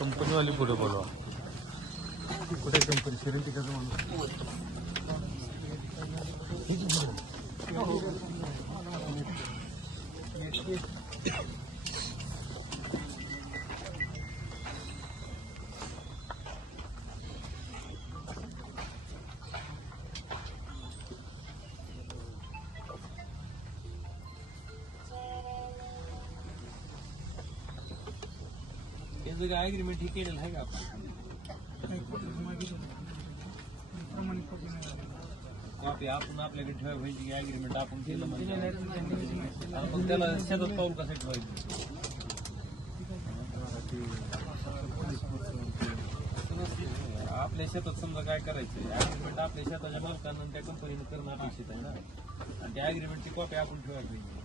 Company वाली पुढे बोलवा. कुठे कंपनी शिरेल तिकडे म्हणून अग्रीमेंट ही केलेलं आहे का आपण? कॉपी आपण आपल्याकडे ठेवायला पाहिजे की अग्रीमेंट आपण केलं म्हणजे मग त्याला शेतात पाऊल कसं ठेवायचं? आपल्या शेतात समजा काय करायचं अग्रीमेंट आपल्या शेताच्या मालकांना त्या कंपनीने करणं अपेक्षित आहे ना, आणि त्या अग्रीमेंटची कॉपी आपण ठेवायला पाहिजे.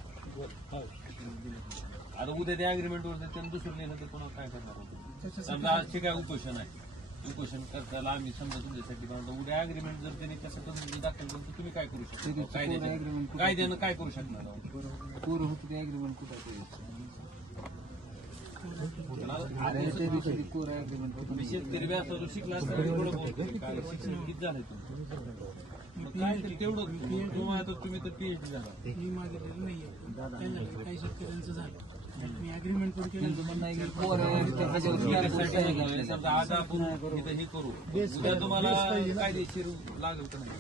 आता उद्या त्या अग्रीमेंटवर त्यांनी दुसरं लिहिलं तर कोणाला काय करणार होतं? समजा आजचे काय उपोषण आहे, उपोषण करताना आम्ही समजा तुमच्यासाठी बनवतो, उद्या अग्रीमेंट जर त्यांनी कसं करून दाखल करून तर तुम्ही काय करू शकता? कायद्यानं काय करू शकणार शेतकरी व्यापार शिकला असताना शिक्षण किती झालंय तुमचं? काय तेवढं तुम्ही तर पीएचडी झाला. मी मागितलेलं नाहीये, काही शेतकऱ्यांचं झालं. मी अग्रीमेंट पण केलं. आज आपण इथं हे करू, उद्या तुम्हाला कायदेशीर लागेल का नाही?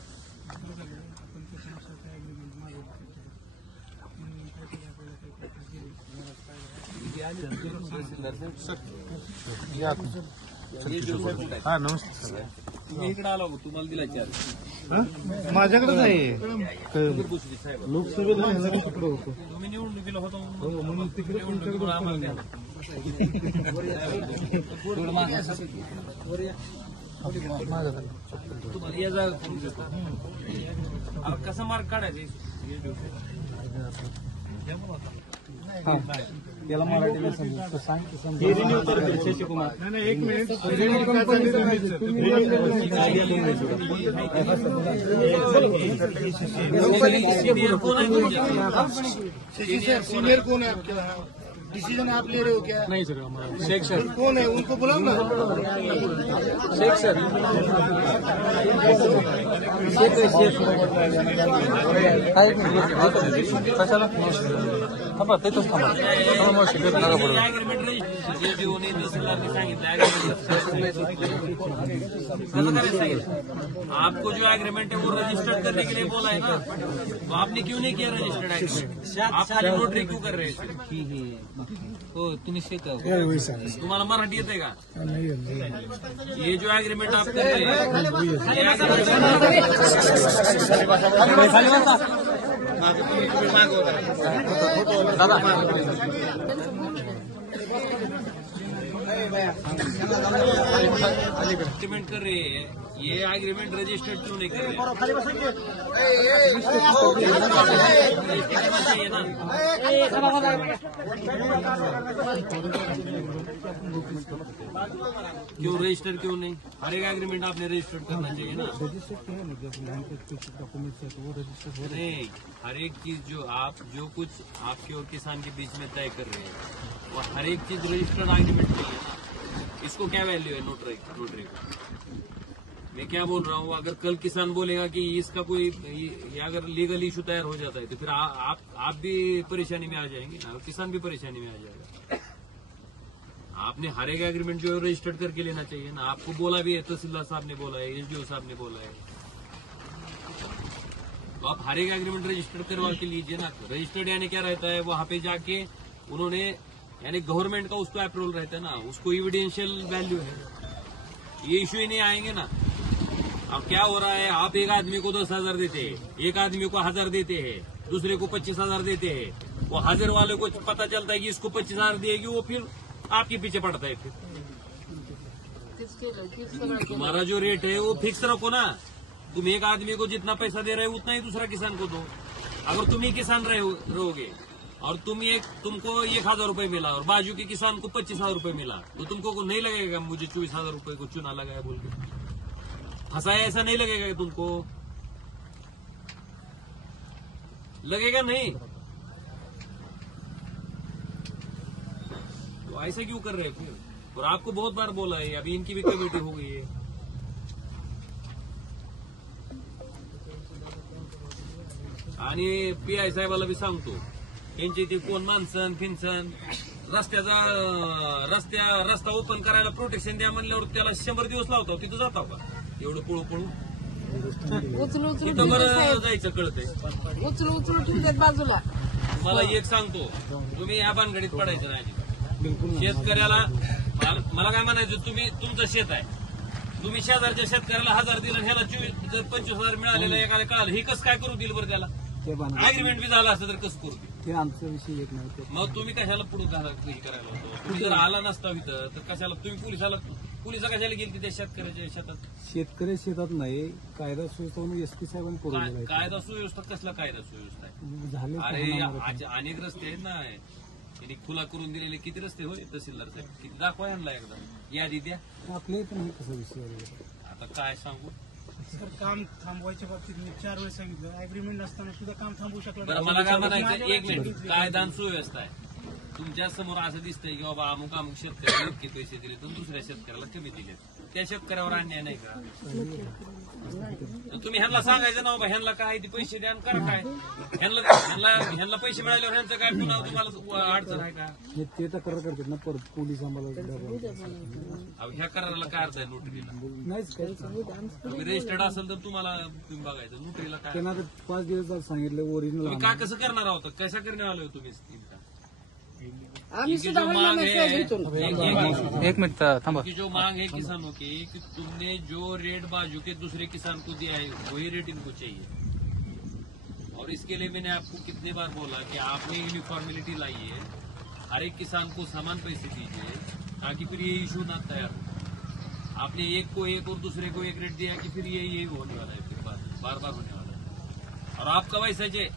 हा नमस्ते. तुम्ही इकडे आला हो, तुम्हाला दिला चार्ज माझ्याकडेच आहे. लोकसभेला तुम्ही निवडणुकीला होता म्हणून तिकडे निवडणुकीला आम्हाला द्या. तुम्हाला या जागा करू शकता. कसा मार्क काढायचा त्याला मराठीला सांग. एक मिनिट. सीनियर कौन है आपके? डिसीजन आप ले रहे हो क्या? नाही सर हमारा शेख सर कौन है उनको बुलाओ ना. शेख सर कशाला थांबा तिथंच थांबा. शिकत नका पडू. आपको जो एग्रीमेंट है वो रजिस्टर्ड करने के लिए बोला है ना, तो आपने क्यों नहीं किया रजिस्टर्ड एग्रीमेंट? आप खाली नोटरी क्यों कर रहे थे? हो तुम्ही तुम्हाला मराठी येते का? ये जो एग्रीमेंट आप कर रहे एग्रीमेंट कर रहे हैं, ये एग्रीमेंट रजिस्टर्ड क्यों नहीं कर रहे? क्यों रजिस्टर क्यों नहीं? हर एक एग्रीमेंट आपने रजिस्टर्ड करना चाहिए ना. नहीं, हर एक चीज जो कुछ आपके और किसान के बीच में तय कर रहे हैं वो हर एक चीज रजिस्टर्ड एग्रीमेंट चाहिए ना. इसको क्या वैल्यू है नोटरी को? मैं क्या बोल रहा हूँ, अगर कल किसान बोलेगा कि इसका कोई अगर लीगल इशू तैयार हो जाता है तो फिर आप भी परेशानी में आ जाएंगे ना, और किसान भी परेशानी में आ जाएगा. आपने हर एक एग्रीमेंट जो है रजिस्टर्ड करके लेना चाहिए ना. आपको बोला भी है, तहसीलदार साहब ने बोला है, एसडीओ साहब ने बोला है, तो आप हर एक एग्रीमेंट रजिस्टर्ड करवा के लीजिए ना. रजिस्टर्ड यानी क्या रहता है, वहां पे जाके उन्होंने यानी गवर्नमेंट का उसको अप्रूवल रहता है ना, उसको एविडेंशियल वैल्यू है. ये इश्यू ही नहीं आएंगे ना. अब क्या हो रहा है, आप एक आदमी को 10,000 देते हैं, एक आदमी को 1,000 देते हैं, दूसरे को 25,000 देते हैं. वो 1,000 वाले को पता चलता है कि इसको 25,000 देगी, वो फिर आपके पीछे पड़ता है. फिर तुम्हारा जो रेट है वो फिक्स रखो ना. तुम एक आदमी को जितना पैसा दे रहे हो उतना ही दूसरा किसान को दो. अगर तुम ही किसान रहोगे और तुमको 1,000 रुपए मिला और बाजू के किसान को 25,000 रुपए मिला, तो तुमको नहीं लगेगा मुझे 24,000 रुपए को चुना लगाया बोल के फंसाया? ऐसा नहीं लगेगा तुमको? लगेगा नहीं? तो ऐसा क्यों कर रहे हो फिर? और आपको बहुत बार बोला है, अभी इनकी भी कमेटी हो गई है। आणि PI साहेबाला बी सांगतो, यांची ती कोण माणसं फिनसन रस्ता ओपन करायला प्रोटेक्शन द्या म्हणल्यावर त्याला 100 दिवस लावतो, तिथं जाता का एवढं पळू पळू? उचलू तिथं बरं जायचं कळतंय. उचलू ठेवतात बाजूला. मला एक सांगतो, तुम्ही ह्या भानगडीत पडायचं नाही. शेतकऱ्याला मला काय म्हणायचं, तुम्ही तुमचं शेत आहे, तुम्ही शेजारच्या शेतकऱ्याला 1000 दिलं, ह्याला 25,000 मिळालेलं एखाद्या कळालं, हे कसं काय करू दिलं बरं? त्याला अग्रीमेंट बी झालं असतं तर कसं करू दिलं? ते आमचा विषय एक नव्हतं. मग तुम्ही कशाला पुढे हे करायला होतो? तुम्ही जर आला नसता इथं तर कशाला तुम्ही पोलिसा कशाला गेली त्या शेतकऱ्याच्या शेतात? शेतकरी शेतात नाही, कायदा सुव्यवस्था म्हणून SP साहेबांनी करून दिलाय. कायदा सुव्यवस्था कसला कायदा सुव्यवस्था आहे? झाले अरे अनेक रस्ते आहेत ना, त्यांनी खुला करून दिलेले किती रस्ते होय तहसीलदार साहेब? किती दाखवा यांना एकदा यादी द्या. आपले पण हे कसा विषय आहे? आता काय सांगू? सर काम थांबवायच्या बाबतीत मी 4 वेळेस सांगितलं, अग्रीमेंट नसताना सुद्धा काम थांबवू शकलं बरं, मला काय म्हणायचं, एक मिनिट, कायदा आणि सुव्यवस्था आहे. तुमच्या समोर असं दिसतंय की बाबा अमुक अमुक शेतकऱ्याला इतके पैसे दिले तर दुसऱ्या शेतकऱ्याला कमी दिले, त्या शेतकऱ्यावर अन्याय नाही का? तुम्ही ह्यांना सांगायचं ना बाबा, ह्यांना काय ते पैसे द्या आणि करा काय. ह्यांना पैसे मिळाल्यावर ह्यांचं काय पुन्हा तुम्हाला अडचण आहे का? ते तक्रार करतात ना, परत पोलीस आम्हाला ह्या कराराला काय अर्थ आहे नोटरीला? नाहीच काय. तुम्ही रजिस्टर्ड असेल तर तुम्हाला तुम्ही बघायचं, नोटरीला काय? त्यांना 5 दिवस झालं सांगितलं ओरिजिनल. तुम्ही काय कसं करणार आहोत? कशा करणार आलोय तुम्ही स्कीमचा? आम्ही सुद्धा म्हणलं मेसेज इथून. एक मिनट थांबा. की जो मांग है किसानों की कि तुमने जो रेट बाजू के दूसरे किसान को दिया है वही रेट इनको चाहिए। और इसके लिए मैंने आपको कितने बार बोला कि आपने यूनिफॉर्मिलिटी लाई है, हर एक किसान को समान पैसे दीजिए ताकि फिर ये इशू ना तैयार हो। आपने एक को एक और दूसरे को एक रेट दिया कि फिर ये होने वाला है, फिर बार बार होने वाला है। और आपका वैसा जे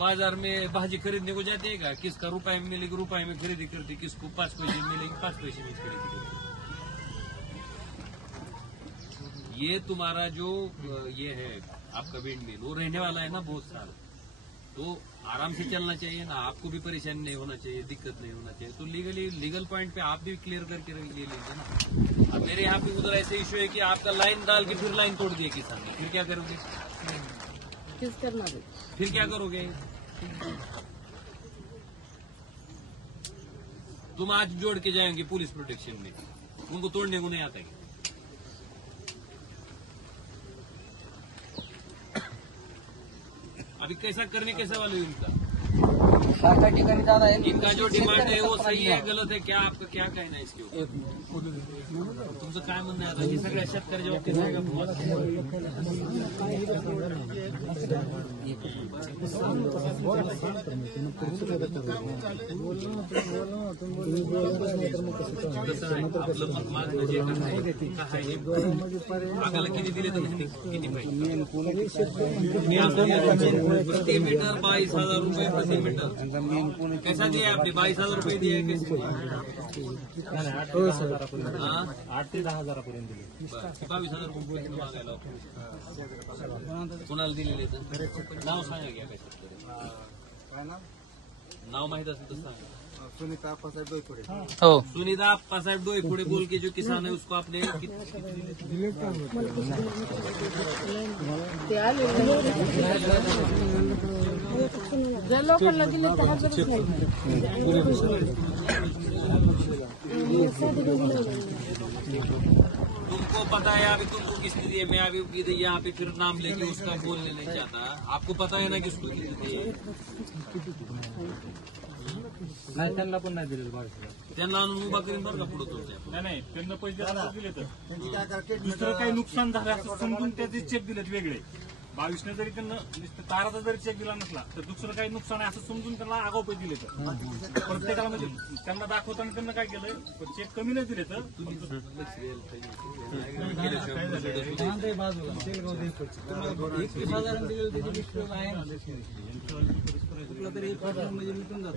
बाजार में भाजी खरीदने को जाते हैं क्या? किसका रुपए में मिलेगी रुपए में खरीदी करती, किसको 5 पैसे मिलेगी 5 पैसे में खरीदी करती। ये तुम्हारा जो ये है आपका विंड मिल वो रहने वाला है ना बहुत साल, तो आराम से चलना चाहिए ना, आपको भी परेशानी नहीं होना चाहिए, दिक्कत नहीं होना चाहिए। तो लीगल पॉइंट पे आप भी क्लियर करके ले लेंगे ना। अब मेरे यहाँ पे उधर ऐसे इशू है कि आपका लाइन डाल के फिर लाइन तोड़ दिए किसान ने, फिर क्या करोगे? किस करणार आहे? फिर क्या करोगे? तुम आज जोड़ के जाएंगे पुलिस प्रोटेक्शन में, उनको तोड़ने को नहीं आता है। अभी कैसा करने कैसा वाले हो इनका? इनका जो डिमांड है वो सही है गलत है, क्या आपका क्या कहना है इसके ऊपर? तुमचं काय म्हणणं आहे आता? हे सगळ्या शेतकऱ्याच्या बाबतीत आहे का तुम्हाला? आपलं मत मागणं जे आगाला किती दिले तर किती पाहिजे? प्रति मीटर 22,000 रुपये प्रति मीटर। कैसा दिया आपने? 22,000 रुपये दिए कैसे? 8 ते 10,000पर्यंत दिले. 22,000 रुपये मागायला कुणाला दिलेले तर नाव सांगा घ्या. काय नाव माहित असेल तर सांगा. सुनीता आप्पासाहेब डोईफोडे. हो सुनीता आप्पासाहेब डोईफोडे बोल के जो किसान है उसको आपने ते आले ज्या लोकांना दिले ते हजरच नाही. तुमको पता है अभी तुमको किसने दिए? मैं अभी यहाँ पे फिर नाम लेके उसका बोलने नहीं चाहता। आपको पता है ना किसको कितने दिए? नाही, त्यांना पण नाही दिलेलं 22,000. त्यांना आणून उभा करीन बरं का पुढे तुमच्या. नाही त्यांना पैसे दिले तर दुसरं काही नुकसान झालं असं समजून त्याचे चेक दिलेत वेगळे. 22ने जरी त्यांना ताराचा जरी चेक दिला नसला तर दुसरं काही नुकसान आहे असं समजून त्यांना आगाऊ पैसे दिले तर प्रत्येकाला म्हणजे त्यांना दाखवताना त्यांना काय केलं, चेक कमी नाही दिले तर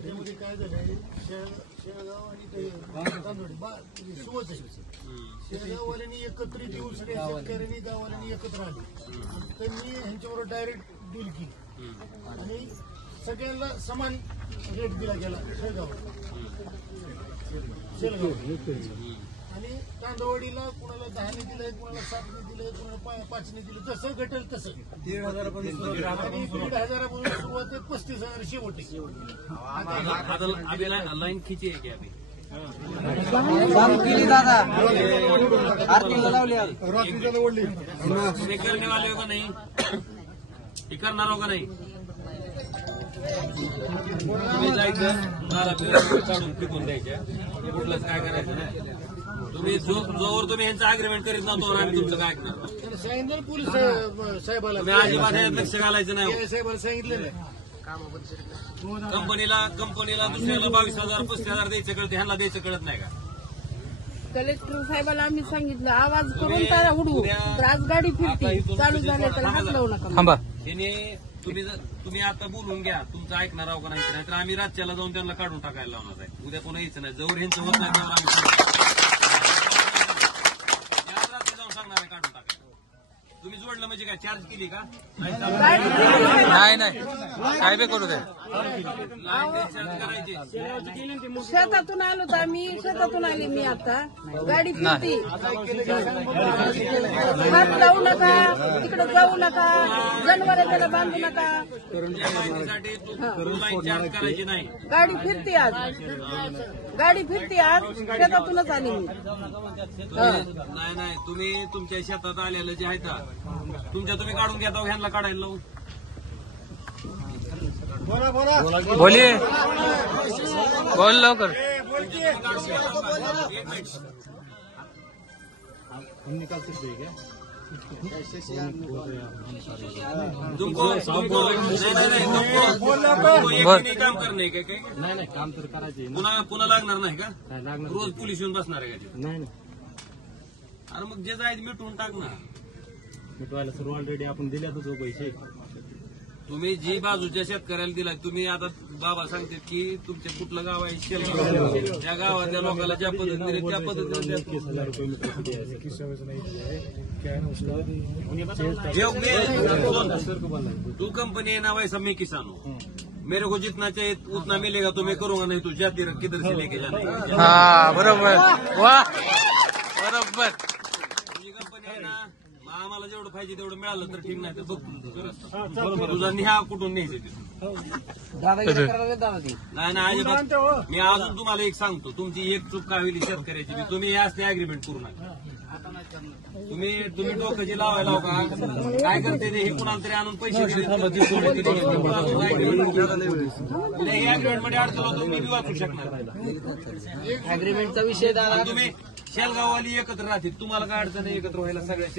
त्यामध्ये काय झालंय, शेळगाव आणि शेळगाववाल्यांनी एकत्रित येऊन सगळ्या शेतकऱ्यांनी गाववाल्यांनी एकत्र आले, त्यांनी ह्यांच्याबरोबर डायरेक्ट डील केली आणि सगळ्यांना समान रेट दिला गेला शेलगाव आणि तांदवडीला कुणाला 10ने दिलंय, कुणाला 7ने दिलंय, कुणाला 5ने दिलं, जसं घटेल तसं. 1,500 पासून सुरुवात आहे, 35,000 शेवट आहे. अभी लाइन खींची है क्या अभी? हे करने वाले हो का नाही? हे करणार हो का नाही? तुम्ही जायचं मला काढून फेकून द्यायच्या, कुठलंच काय करायचं नाही. तुम्ही जोवर तुम्ही यांचं अग्रीमेंट करीत नव्हतो आम्ही तुमचं काय ऐकणार? त्याला सांगितलं ना पोलीस साहेबाला, तुम्ही अजिबात यात लक्ष घालायचं नाही. साहेबाला सांगितलेलं आहे. कंपनीला दुसऱ्याला 22,000 35,000 द्यायचं कळत, ह्यांना द्यायचं कळत नाही का? कलेक्टर साहेबाला आम्ही सांगितलं आवाज करून त्याला उडू, तर आज गाडी फिरती चालू झाले तर हात लावू नका. त्याने तुम्ही आता बोलून घ्या, तुमचं ऐकणार आहो का नाही, तर आम्ही राज्याला जाऊन त्यांना काढून टाकायला लावणार आहे. उद्या कोणा यायचं नाही, जवळ ह्यांचं होत नाही तेव्हा आम्ही जाऊन सांगणार आहे काढून टाकायला. तुम्ही जोडलं म्हणजे काय चार्ज केली का? नाही काय बी करू दे. करायची शेतातून आलो तर आम्ही, शेतातून आली मी आता, गाडी फिरती, हात लावू नका, तिकडे जाऊ नका, जनावर त्याला बांधू नका, माहितीसाठी लाईन चार्ज करायची नाही. गाडी फिरती आज, शेतातूनच आली मी. नाही तुम्ही तुमच्या शेतात आलेलं जे आहे ना, तुम्ही काढून घेता, ह्यांना काढायला लावून. बोलिए, बोल लवकर. तुमको नाही काम करणे काय? नाही काम तर करायचे पुन्हा लागणार नाही का? रोज पोलीस येऊन बसणार आहे का? नाही अरे मग जे जायचं मिटवून टाक ना. मिटवायला सर्व ऑलरेडी आपण दिल्यातच हो पैसे. तुम्ही जी बाजूच्या शेतकऱ्याला दिला, तुम्ही आता बाबा सांगतात की तुमचे कुठलं गाव आहे शेलगाव, त्या गावातल्या लोकांना ज्या पद्धतीने त्या पद्धतीने तू कंपनी है ना वैसा मैं किसान हूँ, मेरे को जितना चाहिए उतना मिलेगा तो मैं करूंगा, नहीं तो जाती किधर से लेके जाने. हा बरोबर, वा बरोबर. तुझी कंपनी आहे ना, आम्हाला जेवढं पाहिजे तेवढं मिळालं तर ठीक, नाही तर बघ तुझा निहा कुठून न्यायचं तिथून. नाही अजिबात. मी अजून तुम्हाला एक सांगतो, तुमची एक चूक काय होईल शेतकऱ्याची, तुम्ही हे असते अग्रीमेंट करू नका. तुम्ही डोकं जे लावायला लाव का, काय करते ते, हे कुणाला तरी आणून पैसे दिले, हे अग्रीमेंट मध्ये अडचण होतो, मी वाचू शकणार. अग्रीमेंटचा विषय तुम्ही शेलगाववाली एकत्र राहतील, तुम्हाला काय अडचण आहे एकत्र व्हायला? सगळ्या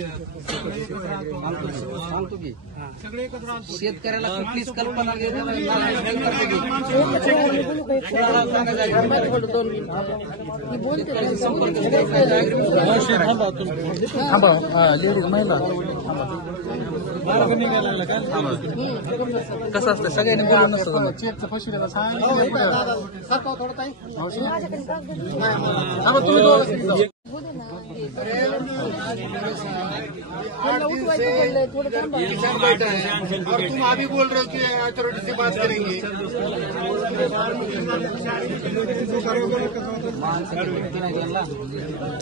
सांगतो की शेतकऱ्याला कुठलीच कल्पना कसं असतं सगळ्यांनी बोलून नसतं. और तुम अभी बोल रहे हो कि अथॉरिटी से बात करेंगे.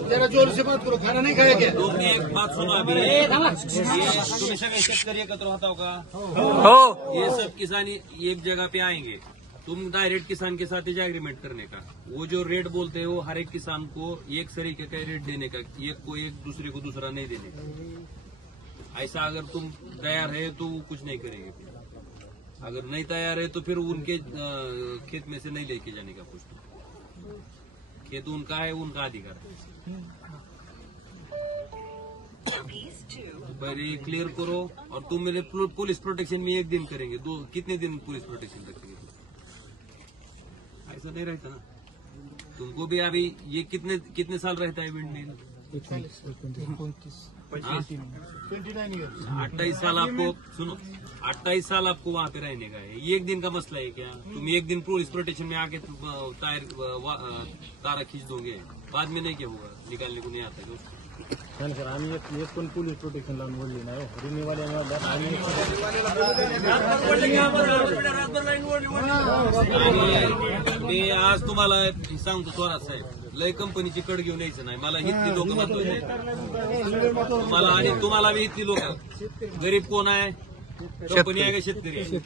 जरा जोर से बात करो, खाना नहीं खाया क्या? तुम्ही एक बात सुनो अभी, तुम्ही सगळे शेतकरी एकत्र होता का? हो, ये सब किसान एक जगह पे आएंगे, तुम डायरेक्ट किसान के साथ ही एग्रीमेंट करने का. वो जो रेट बोलते हैं वो हर एक किसान को एक सरीके का रेट देने का, एक को एक दूसरे को दूसरा नहीं देने का. ऐसा अगर तुम तैयार है तो कुछ नहीं करेंगे. अगर नहीं तैयार है तो फिर उनके खेत में से नहीं लेके जाने का कुछ. खेत उनका है, उनका अधिकार है. पहले क्लियर करो. और तुम मेरे पुलिस प्रोटेक्शन में एक दिन करेंगे, कितने दिन पुलिस प्रोटेक्शन रखेंगे? ऐसा नहीं रहता ना. तुमको भी अभी ये कितने साल रहता है विंड मिल? 29 ईयर्स. 28 साल आपको, सुनो, 28 साल आपको वहाँ पे रहने का है. ये एक दिन का मसला है क्या? तुम एक दिन पुलिस प्रोटेक्शन में आके तारा खींच दोगे, बाद में नहीं क्या होगा? निकालने को नहीं आता है दोस्तों. नाही सर, आम्ही एक पण पोलीस प्रोटेक्शन लावून बोलली नाही. मी आज तुम्हाला सांगतो थोरात साहेब, लय कंपनीची कड घेऊन यायचं नाही. मला इतकी लोक महत्वाचे तुम्हाला, आणि तुम्हाला बी इतकी लोक. गरीब कोण आहे? कंपनी आहे का शेतकरी आहे?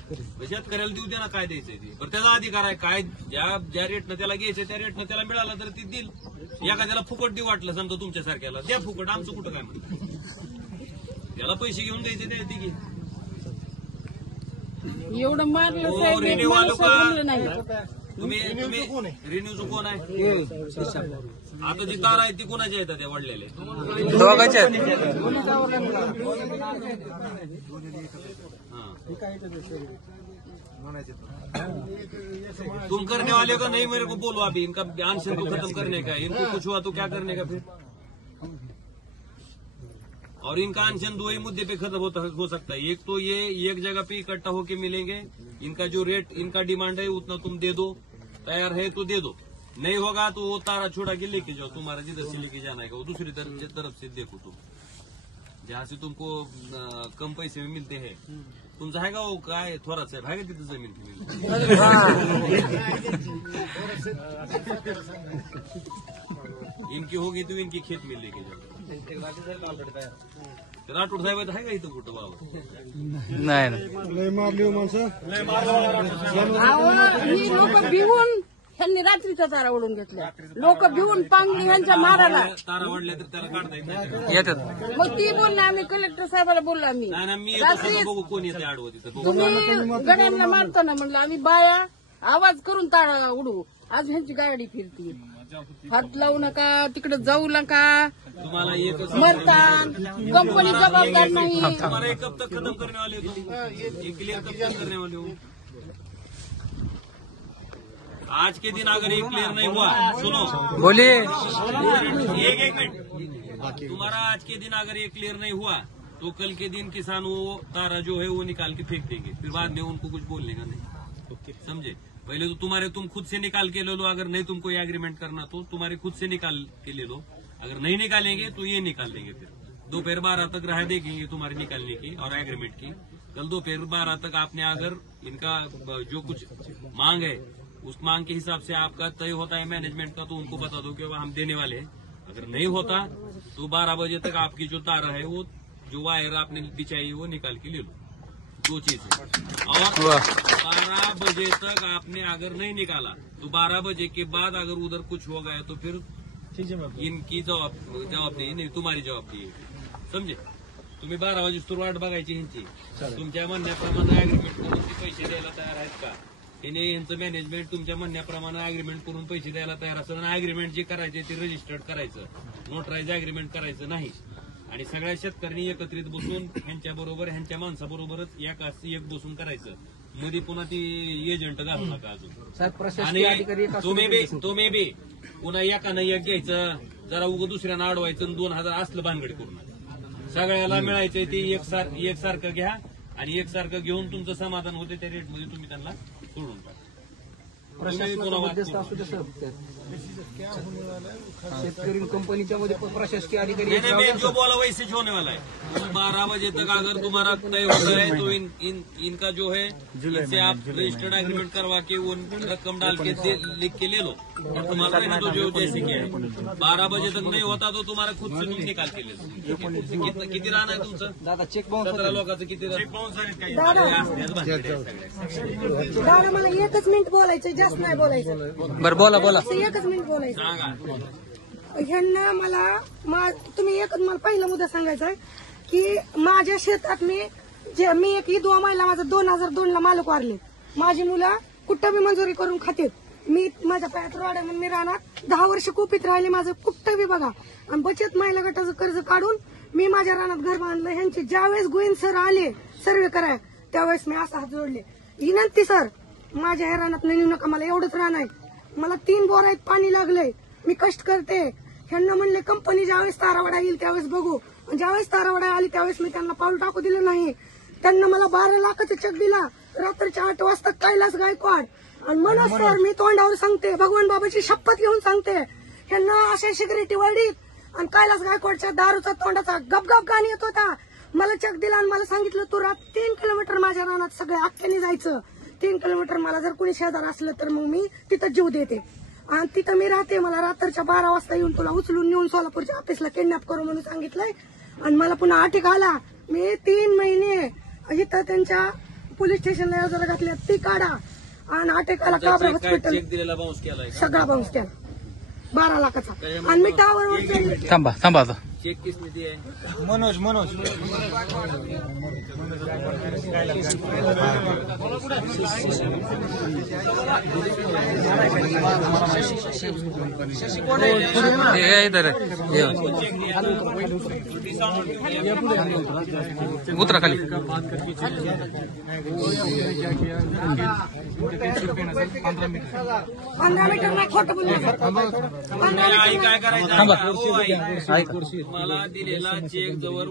शेतकऱ्याला देऊ दे ना, काय द्यायचंय ते. पण त्याचा अधिकार आहे. काय ज्या रेटनं त्याला घ्यायचंय त्या रेटनं त्याला मिळाला तर ती देईल. एखाद्याला फुकट देऊ वाटलं समजा तुमच्यासारख्याला, द्या फुकट. आमचं कुठं काय म्हणतं, त्याला पैसे घेऊन द्यायचे ते की एवढं मारलं साहेब, एक माणूस बोललं नाही. तुम्ही रिन्यूचं कोण आहे? आता जी तार आहे ती कोणाच्या येतात त्या वाढलेले? तुम करने वाले का नहीं मेरे को बोलो अभी. इनका अनशन को खत्म करने का है. इनको कुछ हुआ तो क्या करने का फिर? और इनका अनशन दो ही मुद्दे पे खत्म हो सकता है. एक तो ये एक जगह पे इकट्ठा होके मिलेंगे. इनका जो रेट इनका डिमांड है उतना तुम दे दो. तैयार है तो दे दो, नहीं होगा तो वो तारा छोड़ा के लेके जाओ. तुम्हारा जिधर से लेके जाना है वो दूसरी तरफ से देखो. तुम जहाँ से तुमको कम पैसे में मिलते हैं. तुमचं आहे का वो काय थोरात साहेब, आहे का तिथं जमीन? इनकी होगी तो इनकी खेत में लेके जाओ. राठोड साहेब आहे का इथं कुठं बाबा? नाही ही लोक भिवून ह्यांनी रात्रीचा तारा ओढून घेतला. लोक भिवून पांगली ह्यांच्या मारायला. तारा वाढल्या तर त्याला काढता येत नाही. मग ती बोलला, आम्ही कलेक्टर साहेबाला बोललो. आम्ही नाही ना, मी येतो सगळं बघू कोण येते आडवं तिथं बघू. तुम्ही गड्यांना मारताना म्हणलं आम्ही बाया आवाज करून तारा उडवू. आज ह्यांची गाडी फिरती. हात लावू नका, तिकडे जाऊ नका, तुम्हाला एक मरतान. कंपनी जबाबदार नाही. तुम्हारा एक कब तक खत्म करने वाले हो तुम? एक क्लियर कब तक करने वाले हो? आज के दिन अगर ये क्लियर नहीं हुआ, सुनो बोलिए. एक मिनट. तुम्हारा आज के दिन अगर ये क्लियर नहीं हुआ तो कल के दिन किसान वो तारा जो है वो निकाल के फेंक देंगे. फिर बाद में उनको कुछ बोलने का नहीं. समझे? पहले तो तुम खुद से निकाल के ले लो. अगर नहीं तुमको ये एग्रीमेंट करना तो तुम्हारे खुद से निकाल के ले लो. अगर नहीं निकालेंगे तो ये निकाल देंगे. फिर दोपहर 12 तक राह देखेंगे तुम्हारे निकालने की और एग्रीमेंट की. कल दोपहर 12 तक आपने अगर इनका जो कुछ मांग है उस मांग के हिसाब से आपका तय होता है मैनेजमेंट का, तो उनको बता दो कि हम देने वाले हैं. अगर नहीं होता तो 12 बजे तक आपकी जो तारा है वो जो वायर आपने बिछाई वो निकाल के ले लो. 2 चीज है. और 12 बजे तक आपने अगर नहीं निकाला तो 12 बजे के बाद अगर उधर कुछ हो गया तो फिर इनकी जबाबदारी नाही, तुम्हारी जबाबदारी. समजे? तुम्ही 12 वाजेस्तोवर वाट बघायची ह्यांची. तुमच्या म्हणण्याप्रमाणे अग्रीमेंट करून ते पैसे द्यायला तयार आहेत का? त्याने यांचं मॅनेजमेंट तुमच्या म्हणण्याप्रमाणे अग्रीमेंट करून पैसे द्यायला तयार असेल. अग्रीमेंट जे करायचे ते रजिस्टर्ड करायचं, नोटराईज अग्रीमेंट करायचं नाही. आणि सगळ्या शेतकऱ्यांनी एकत्रित बसून ह्यांच्या बरोबर ह्यांच्या माणसाबरोबरच एक बसून करायचं. मध्ये पुन्हा ती एजंट घालू नका अजून. आणि तुम्ही बी पुन्हा एकानं एक घ्यायचं, जरा उगं दुसऱ्यानं अडवायचं, 2000 असलं भानगड करून. सगळ्याला मिळायचंय ते एकसारखं घ्या आणि एकसारखं घेऊन तुमचं समाधान होते त्या रेटमध्ये तुम्ही त्यांना सोडून टाका. शेतकरी कंपनीच्या मध्ये प्रशासकीय अधिकारी जो बोला वैसे ही होने वाला है. 12 बजे तक अगर तुम्हारा तय हो जाए तो इनका जो है इनसे आप रजिस्टर्ड एग्रीमेंट करवा के वो रकम डाल के लिख के ले लो. और तुम्हारा रहने दो जो जैसे क्या है. 12 बजे तक नहीं होता तो तुम्हारा खुद से तुम निकाल के ले लो. किती राहणार आहे तुमचं? दादा चेक बाउन्स 17 लोकांचं किती दादा मला एकच मिनिट बोलायचं, जास्त नाही बोलायचं. बरं बोला एकच मिनिट बोलायचं. सांगा. ह्यांना तुम्ही एकच मला पहिला मुद्दा सांगायचा आहे की माझ्या शेतात मी एक विधवा महिला, माझा 2002ला मालक वारले. माझी मुलं कुठं बी मंजुरी करून खाते. मी माझ्या पायात रोड्या म्हणून मी राहणार 10 वर्ष कुपीत राहिले. माझं कुठं बी बघा. आणि बचत महिला गटाचं कर्ज काढून मी माझ्या रानात घर बांधलं. ह्यांचे ज्यावेळेस गोविंद सर आले सर्वे कराय त्यावेळेस मी असा हात जोडले. विनंती सर, माझ्या ह्या रानात नेऊ नका. मला एवढंच रान आहे. मला 3 बोर आहेत, पाणी लागलंय. मी कष्ट करते. ह्यांना म्हणले कंपनी ज्यावेळेस तारावडा येईल त्यावेळेस बघू. ज्यावेळेस तारावडा आली त्यावेळेस मी त्यांना पाऊल टाकू दिलं नाही. त्यांना मला 12 लाखाचा चेक दिला रात्रीच्या 8 वाजता कैलास गायकवाड. आणि मनोज सर, मी तोंडावर सांगते, भगवान बाबाची शपथ घेऊन सांगते, ह्यांना अशा सिक्युरिटी वाढीत आणि कैलास गायकवाडच्या दारूचा तोंडाचा गपगप गाणी येत होता. मला चेक दिला आणि मला सांगितलं तू 3 किलोमीटर माझ्या रानात सगळ्या अख्ख्याने जायचं. 3 किलोमीटर मला जर कोणी शेजार असलं तर मग मी तिथं जीव देते. आणि तिथं मी राहते. मला रात्रीच्या 12 वाजता येऊन तुला उचलून नेऊन सोलापूरच्या ऑफिसला किडनॅप करू म्हणून सांगितलंय. आणि मला पुन्हा अटक आला. मी 3 महिने इथं त्यांच्या पोलीस स्टेशनला जरा घातल्या ती काढा आणि अटकाला काबरा हॉस्पिटल चेक दिलेला बाउन्स केलाय का? सगळा बाउन्स केला 12 लाखाचा. आणि मी टावर थांबा आता चेक किसने दिया है? मनोज इधर उतरा खाली. 15 मीटर नाही खोटं बोललं. 15 आई मीटर काय करायचं? ऐक. मला दिलेला चेक जवळ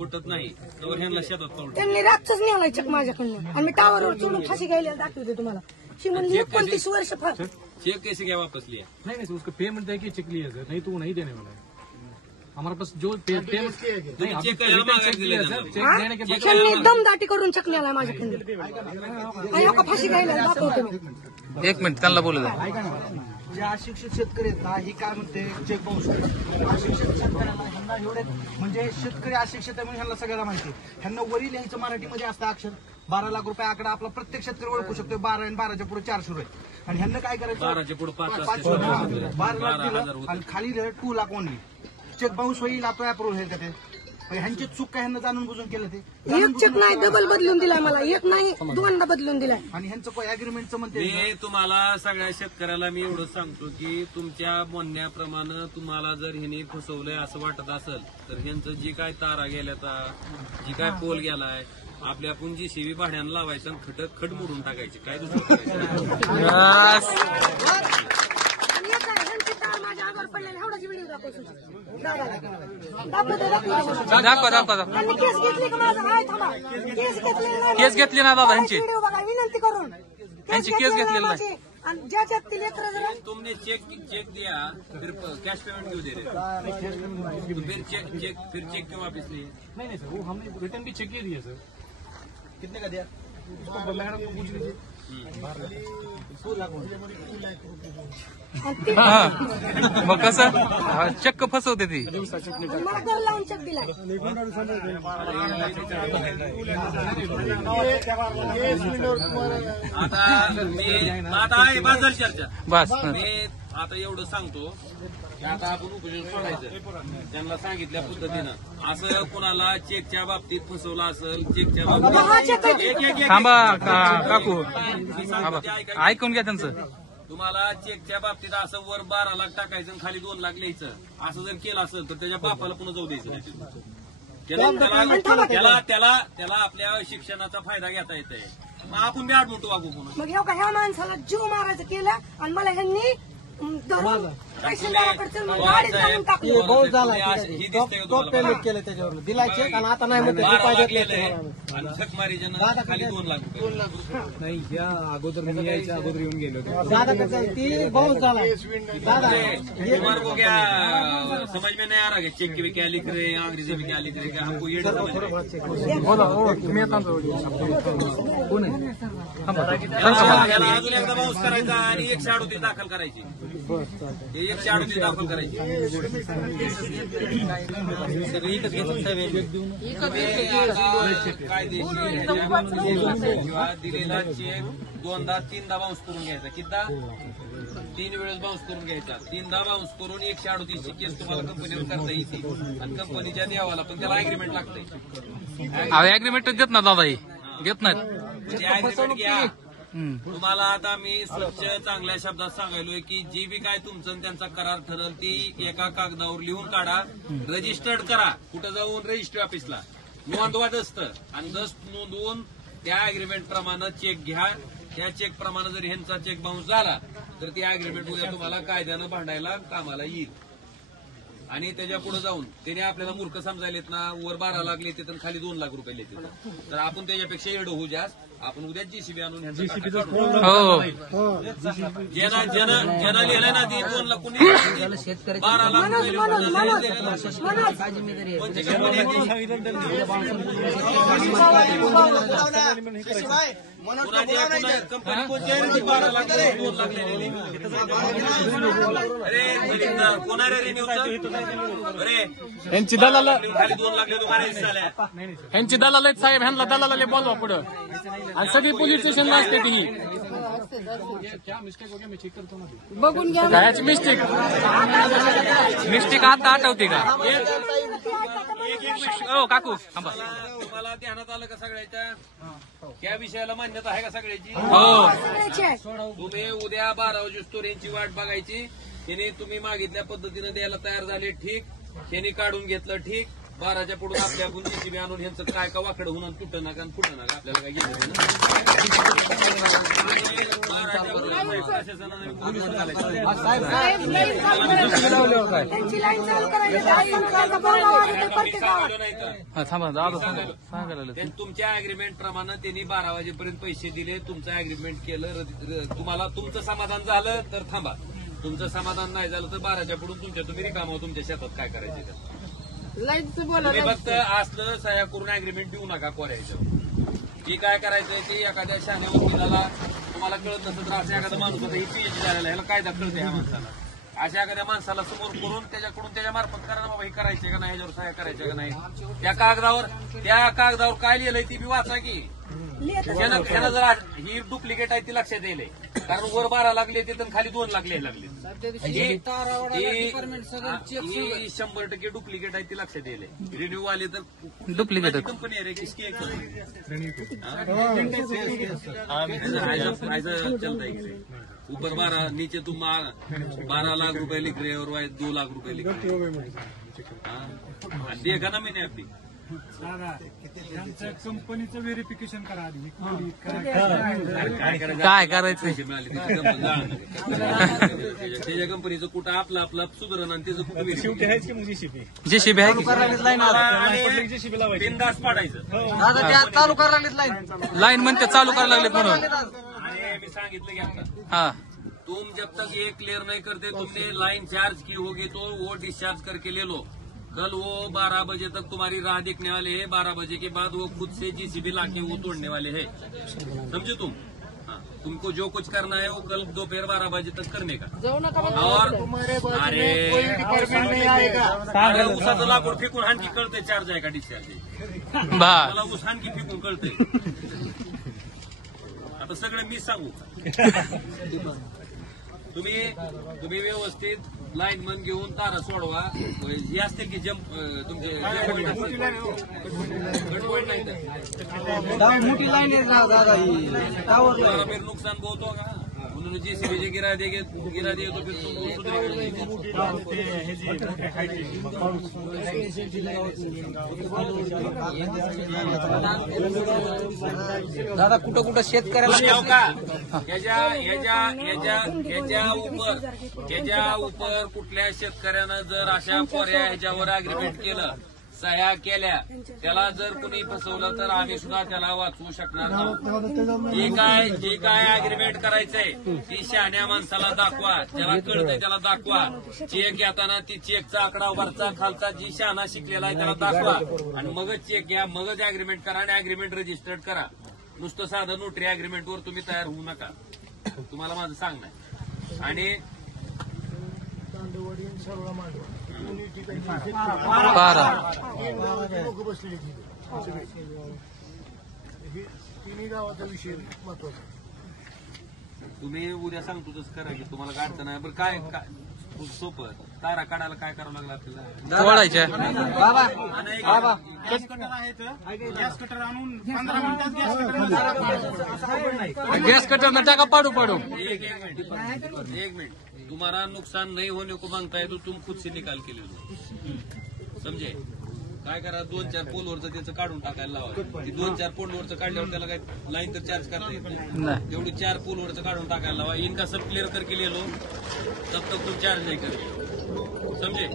उठत नाही तवर ह्यांना शेतात पावलं. त्यांनी रातच नेलाय चेक माझ्याकडनं आणि मी टावरवर चढून फाशी घ्यायला दाखवते तुम्हाला. शी म्हणली 29 वर्ष फार. चेक कैसे क्या वापस लिया? नहीं उसको पेमेंट देके चेक लिया सर, नहीं तो वो नहीं देने वाला है. हमारे पास जो पेमेंट नहीं अभी चेक कशाला मागायला दिले सर, त्यांना? चेक देने के बाद त्यांनी दमदाटी करून चेक नेलाय माझ्याकडनं. आणि लोक फाशी घ्यायला दाखवते मी. 1 मिनिट त्यांना बोलू द्या. जे अशिक्षित शेतकरी आहेत ना, ही काय म्हणते चेक बाउन्स अशिक्षित शेतकऱ्यांना ह्यांना एवढे म्हणजे शेतकरी अशिक्षित आहे म्हणून ह्यांना सगळ्याला माहिती आहे. ह्यांना वरील लिहायचं मराठीमध्ये असतं अक्षर. 12 लाख रुपये आकडा आपला प्रत्येक शेतकरी ओळखू शकतो. 12 आणि 12च्या पुढे 4 सुरू आहे. आणि ह्यांना काय करायचं 12च्या पुढे 5 12 लाख दिलं आणि खाली 2 लाख ओनली. चेक बाउन्स होईल आता अप्रूव्ह होईल का ते? ह्यांची चूक काय ह्यांना जाणून बुजून केलं ते. एक चेक नाही डबल बदलून दिलाय मला. एक नाही 2दा बदलून दिलाय. आणि ह्यांचं काही अग्रीमेंटचं म्हणते मी तुम्हाला सगळ्या शेतकऱ्याला मी एवढं सांगतो की तुमच्या म्हणण्याप्रमाणे तुम्हाला जर ह्यांनी फसवलंय असं वाटत असेल तर ह्यांचं जी काय तारा गेल्याचा जी काय पोल गेलाय आपल्या आपण जी शिवी भाड्यानं लावायचं आणि खट मोडून टाकायची. काय दुसरं करायचं? आणि एक आहे, ह्यांची तार माझ्या अंगावर पडलेली. एवढाची व्हिडिओ दाखवतो. दाखवा. त्यांनी केस घेतली का माझा? हाय थांबा. केस घेतली नाही. केस घेतली ना दादा ह्यांची. व्हिडिओ बघा विनंती करून. ह्यांची केस घेतलेली नाही. माझी. आणि ज्याच्यात ती लेकरं जरा तुमने चेक दिया फिर कैश पेमेंट क्यों दे रहे? तो फिर चेक क्यों वापस लिए? नहीं सर, वो हमने रिटर्न भी चेक ही दिया सर. कितने का दिया? उसको मैडम को पूछ लीजिए. मग कसं चक्क फसवते ती. मला घर लावून चेक दिलाय. आता आहे बाजार चर्चा. बस मी आता एवढं सांगतो की आता आपण उपोषण सोडायचं. त्यांना सांगितल्या पद्धतीनं असं कुणाला चेकच्या बाबतीत फसवलं असेल चेकच्या बाबतीत थांबा काकू. ऐकून घ्या त्यांचं. तुम्हाला चेकच्या बाबतीत असं वर 12 लाख टाकायचं आणि खाली 2 लाख लिहायचं असं जर केलं असेल तर त्याच्या बापाला पुन्हा जाऊ द्यायचं नाही. त्याला आपल्या शिक्षणाचा फायदा घेता येत आहे. मग आपण बी आडमुठं वागू पुन्हा. मग ह्या माणसाला जीव मारायचं केलं आणि मला ह्यांनी धरून पैसेदाराकडे चल म्हणून गाडीत लावून टाकलं. ही दिसते पेमेंट केलं त्याच्यावर दिलाय चेक आणि आता नाही म्हणते आणि झकमारीच्या खाली 2 लाख रुपये. नाही, या अगोदर मी यायच्या अगोदर येऊन गेलो होतो. दादा ती बाउन्स झाला. तुम्हारे को क्या समझ में नहीं आ रहा कि चेक भी क्या लिख रहे हैं अंग्रेजी में क्या लिख रहे हैं? हमको ये समझ रहे याला अजून एकदा बाउन्स करायचा आणि 138 दाखल करायची. 138 दाखल करायची. दिलेला चेक 2दा 3दा बाउन्स करून घ्यायचा. किती 3 वेळेस बाउन्स करून घ्यायचा. 3दा बाउन्स करून 138 ची केस तुम्हाला कंपनीवर करता येते आणि कंपनीच्या देवाला पण त्याला अग्रीमेंट लागतंय. अग्रीमेंट देत ना दादा. घेत नाहीत. अग्रीमेंट घ्या. तुम्हाला आता मी स्वच्छ चांगल्या शब्दात सांगायलोय की जी बी काय तुमचं आणि त्यांचा करार ठरल ती एका कागदावर लिहून काढा. रजिस्टर्ड करा. कुठं जाऊन रजिस्ट्री ऑफिसला नोंदवायच असतं आणि जस्ट नोंदवून त्या अग्रीमेंट प्रमाणे चेक घ्या. त्या चेक प्रमाणे जर ह्यांचा चेक बाउन्स झाला तर ती अग्रीमेंट उद्या तुम्हाला कायद्यानं भांडायला कामाला येईल. आणि त्याच्या पुढे जाऊन त्याने आपल्याला मूर्ख समजायला येत ना. वर 12 लाख लिहिते तर खाली 2 लाख रुपये लिहिते तर आपण त्याच्यापेक्षा एवढं होऊ जास्त आपण उद्या जीसीबी आणून ह्यांचं काटा काढू. हो ज्यांना लिहिलंय ना ती 2 लाख कोणी 12 लाख रुपये कंपनी कोणती आहे रे ती 12 लाख 2 लाख लिहिलेली. अरे कोण आहे रे रिन्यूचा? अरे यांची दलाल खाली 2 लाख लिहितो का रे साल्या? यांची दलाल आहेत साहेब, ह्यांना दलाला बोलवा पुढं आणि सगळी पोलीस स्टेशनला असते ती. बघून घ्या. कायची मिस्टेक आता आठवते का? हो काकू थांबा. तुम्हाला ध्यानात आलं का सगळ्याच्या या विषयाला मान्यता आहे का सगळ्याची? हो तुम्ही उद्या 12 वाजेस्तोर यांची वाट बघायची. त्यांनी तुम्ही मागितल्या पद्धतीने द्यायला तयार झाले ठीक, त्यांनी काढून घेतलं ठीक. 12च्या पुढून आपल्या आपण जीसीबी आणून यांचं काय का वाकडं होऊन तुटं नका आणि फुटं नका आपल्याला काय घेणं नाही. 12च्या पुढून प्रशासनाने पोलीस घालायचं. त्यांची लाईन चालू करायची. थांबा तुमच्या अग्रीमेंट प्रमाणे त्यांनी 12 वाजेपर्यंत पैसे दिले, तुमचं अग्रीमेंट केलं. तुम्हाला तुमचं समाधान झालं तर थांबा, तुमचं समाधान नाही झालं तर 12च्या पुढून तुम्ही रिकामं तुमच्या शेतात काय करायचे. लाईटचं बोला. तुम्ही फक्त असलं सह्या करून अग्रीमेंट देऊ नका कोऱ्याचं. की काय करायचं की एखाद्या शहाण्या वकिलाला तुम्हाला कळत नसतं तर असं एखादा माणूस होता ही पीएचडी झालेला ह्याला कायदा कळते ह्या माणसाला. अशा एखाद्या माणसाला समोर करून त्याच्याकडून त्याच्या मार्फत करा ना बाबा हे करायचे का नाही, ह्याच्यावर सह्या करायच्या का नाही. त्या कागदावर काय लिहिलंय ती बी वाचा की. त्यानं जर ही डुप्लिकेट आहे ती लक्षात येईल. कारण वर 12 लाख लिहिते तर खाली 2 लाख लिहायला लागले. ही 100% डुप्लिकेट आहे ती लक्षात येईल. रिन्यू आले तर डुप्लिकेट कंपनी आहे रे किसकी ऐसा चलता है ऊपर 12 नीचे तुम 12 लाख रुपए लिख रहे और 2 लाख रुपए लिख रहे. देखा ना मैंने आपली कंपनीचं व्हेरिफिकेशन करा आधी. काय करायचं? त्याच्या कंपनीचं कुठं आपलं सुधारण आणि त्याचं कुठं जेसीबी आहे बिनधास्त पाडायचं. चालू करायला लाईन. लाईन म्हणते चालू करायला लागले म्हणून. आणि मी सांगितलं की आता हा तुम जब तक ये क्लियर नहीं करते तुमने लाइन चार्ज की होगी तो वो डिस्चार्ज करके ले लो. कल वो 12 बजे तक तुम्हारी राह देखने वाले हैं. 12 बजे के बाद वो खुद से जीसीबी लाके वो तोड़ने वाले हैं. समझे तुम? हाँ, तुमको जो कुछ करना है वो कल दोपहर 12 बजे तक करने का. जाऊ नका. और अरे उसाचं लाकूड फेकून आणखी कळतंय चार्ज आहे का डिस्चार्ज आहे. मला ऊस आणखी फेकून कळतंय. आता सगळं मी सांगू. तुम्ही व्यवस्थित लाईन मन घेऊन तारा सोडवा. हे असतील की जम्प तुमचे मोठी लाईन आहे दादा ही. फिर नुकसान बहुत होगा. उन्होंने जीसीबी जे गिरा दिए तो फिर तुमको दादा कुठं कुठं शेतकऱ्याला याच्या ऊपर कुठल्या शेतकऱ्यानं जर अशा कोऱ्या ह्याच्यावर अग्रीमेंट केलं, सह्या केल्या, त्याला जर कुणी फसवलं तर आम्ही सुद्धा त्याला वाचवू शकणार नाही. जे काय अग्रीमेंट करायचंय ती शहाण्या माणसाला दाखवा, ज्याला कळतंय त्याला दाखवा. चेक घेताना ती चेकचा आकडा वरचा खालचा जी शहाणा शिकलेला आहे त्याला दाखवा आणि मगच चेक घ्या, मगच अग्रीमेंट करा आणि अग्रीमेंट रजिस्टर्ड करा. नुसतं साधं नोटरी अग्रीमेंटवर तुम्ही तयार होऊ नका. तुम्हाला माझं सांगणं आहे. आणि लोक बसलेली तिन्ही गावाचा विषय महत्वाचा. तुम्ही उद्या सांगतो तसं करा की तुम्हाला काढता नाही. बरं काय सोपं तारा काढायला काय करावं लागलं आपल्याला? तोडायच्या गॅस कटर आणून 15 मिनिटात गॅस कटर में टाका पाडू एक मिनट तुम्हारा नुकसान नहीं होने को मांगता है तो तुम खुद से निकाल के ले लो. समजे? काय करा 2-4 पोलवरचं त्याचं काढून टाकायला लावा. 2-4 पोलवरचं काढल्यावर त्याला काय लाईन तर चार्ज करता येत नाही. तेवढी 4 पोलवरचं काढून टाकायला लावा. इनका सब क्लियर करके ले लो तब तक तुम चार्ज नहीं करेंगे. समझे?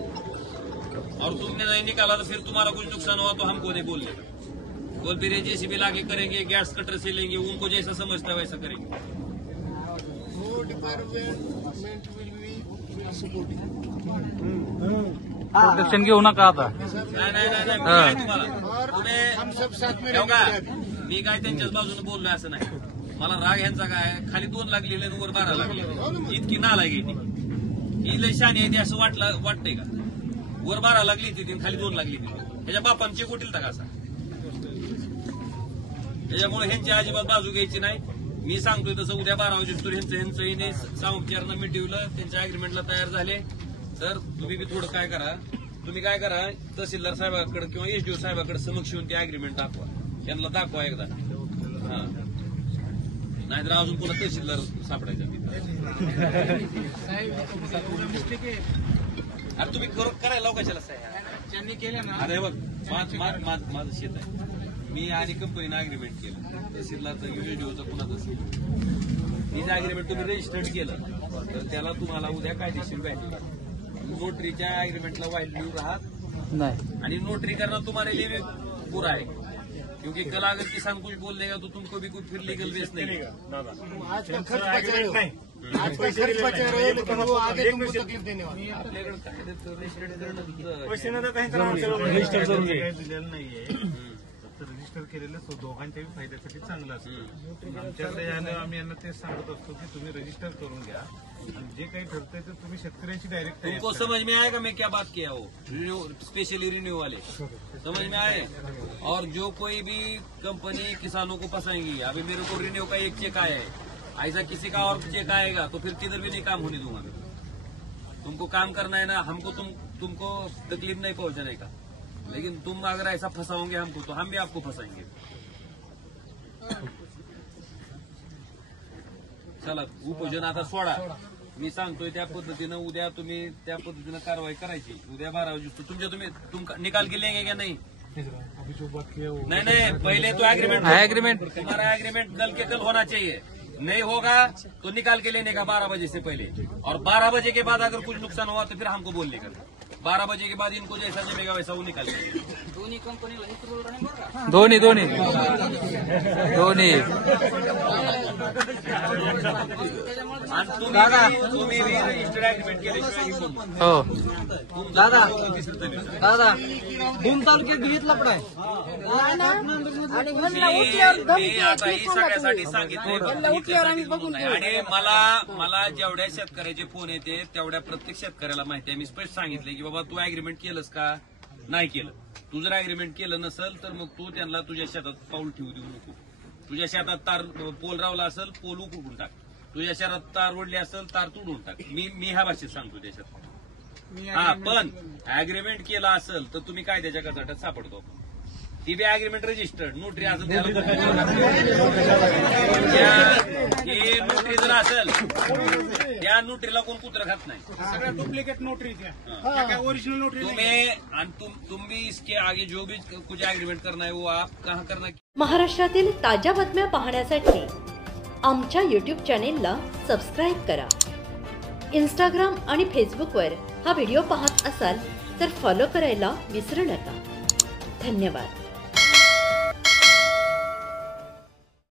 और तुमने नहीं निकाला तो फिर तुम्हारा कुछ नुकसान हुआ तो हमको नहीं बोल लेगा. कोई भी जेसीबी लाके करेंगे, गैस कटर से लेंगे, उनको जैसा समझता है वैसा करेंगे। No department will be supporting. Protection घेऊ नका आता. नाही काय तुम्हाला तुम्ही हम सब साथ में बघा, रहेंगे. मी काय त्यांच्याच बाजूने बोललोय असं नाही. मला राग यांचा काय, खाली 2 लाख लिहिले वर 12 लाख लिहिले, इतकी नालायक आहे ती. ही लय शानी आहे ती असं वाटतंय का? वर 12 लाख लिहिते खाली 2 लाख लिहिते. ह्याच्या बापांचे कोटील का असा? त्याच्यामुळे ह्यांची अजिबात बाजू घ्यायची नाही. मी सांगतोय तसं उद्या 12 वाजेस्तोर ह्यांचं हिने सावंतकरनं मिटवलं, त्यांच्या अग्रीमेंटला तयार झाले. तर तुम्ही बी थोडं काय करा, तुम्ही काय करा, तहसीलदार साहेबाकडे किंवा एसडीओ साहेबाकडे समक्ष येऊन ते अग्रीमेंट दाखवा, त्यांना दाखवा एकदा. हा, नाहीतर अजून पुन्हा तहसीलदार सापडायचा. अरे तुम्ही करायला लाव कशाला साहेब? अरे बघ, माझं शेत आहे, मी आणि कंपनीनं अग्रीमेंट केलं, तहसीलदारचं एसडीओचं कुणाचं मी जे अग्रीमेंट तुम्ही रजिस्टर्ड केलं तर त्याला तुम्हाला उद्या कायदेशीर व्हॅल्यू, नोटरीच्या अग्रीमेंटला व्हॅल्यू राहत नाही. आणि नोटरी करना तुम्हारे लिए बुरा है, क्योंकि कल अगर किसान कुछ बोल देगा तो तुमको भी कुछ फिर लीगल बेस नहीं. आज का खर्च बचा रहे हो, आज का खर्च बचा रहे हो, लेकिन वो आगे तुमको तकलीफ देने वाले. आपल्याकडे काय रजिस्टर्ड करणं पैसे न देता रजिस्टर करून घे. दिलेलं नाहीये, फक्त रजिस्टर केलेलं दोघांच्याही फायद्यासाठी चांगलं असतं. आमच्याकडे यानं आम्ही यांना तेच सांगत असतो की तुम्ही रजिस्टर करून घ्या, आणि जे काही ठरतंय तर तुम्ही शेतकऱ्यांची डायरेक्ट तुमको समझ में आएगा मैं क्या बात किया हो, स्पेशली रिन्यू वाले समझ में आए. और जो कोई भी कंपनी किसानों को फंसाएंगी, अभी मेरे को रिन्यू का एक चेक आया है, ऐसा किसी का और चेक आएगा तो फिर किधर भी नहीं काम होने दूंगा मैं. तुमको काम करना है ना, हमको तुमको तकलीफ नहीं पहुंचाने का, लेकिन तुम अगर ऐसा फंसाओगे हमको तो हम भी आपको फंसाएंगे. चला उपोषण आता सोडा, मी सांगतोय त्या पद्धतीनं उद्या तुम्ही त्या पद्धतीनं कारवाई करायची. उद्या 12 वाजता तुम्ही निकाल के लेंगे क्या? नहीं नहीं, पहले तो एग्रीमेंट तुम्हारा एग्रीमेंट कल के कल होना चाहिए. नहीं होगा तो निकाल के लेने का 12 बजे से पहले, और 12 बजे के बाद अगर कुछ नुकसान हुआ तो फिर हमको बोलने का. 12 बजे के बाद इनको जैसा जमेगा वैसा वो निकाल लेंगे. दोन्ही आणि तुम्ही रजिस्टर्ड अग्रीमेंट केल्याशिवाय ही बोलू. हो दादा भूम तालुक्यात विहित लपडाय. आणि ह्यांना उठल्यावर धमकी मी आता आहे, ही ते सांगा सगळ्यासाठी तुम्ही. सांगितलंय. आणि मला जेवढ्या शेतकऱ्याचे फोन येते तेवढ्या प्रत्येक शेतकऱ्याला माहिती आहे. मी स्पष्ट सांगितलंय की बाबा तू अग्रीमेंट केलंस का, नाही केलं. तू जर अग्रीमेंट केलं नसेल तर मग तू त्यांना तुझ्या शेतात पाऊल ठेवू देऊ नको. तुझ्या शेतात तार पोल रावला असेल, पोल उकळून टाक. तुझ्या शेतात तार ओढली असेल, तार तोडून टाक. मी ह्या भाषेत सांगतो त्याच्यात. हा, पण अग्रीमेंट केला असेल तर तुम्ही कायद्याच्या कचाट्यात सापडतो. ती बी अग्रीमेंट रजिस्टर्ड नोटरी असेल, नोटरी जर असेल त्या नोटरीला कोण कुत्र खात नाही. सगळ्या डुप्लिकेट नोटरी ओरिजिनल नोटरी तुम भी इसके आगे जो भी कुछ एग्रीमेंट करना है वो आप कहाँ करना. महाराष्ट्रातील ताज्या बातम्या पाहण्यासाठी आमच्या YouTube चॅनेलला सबस्क्राईब करा. इंस्टाग्राम आणि फेसबुकवर हा व्हिडिओ पाहत असाल तर फॉलो करायला विसरू नका. धन्यवाद.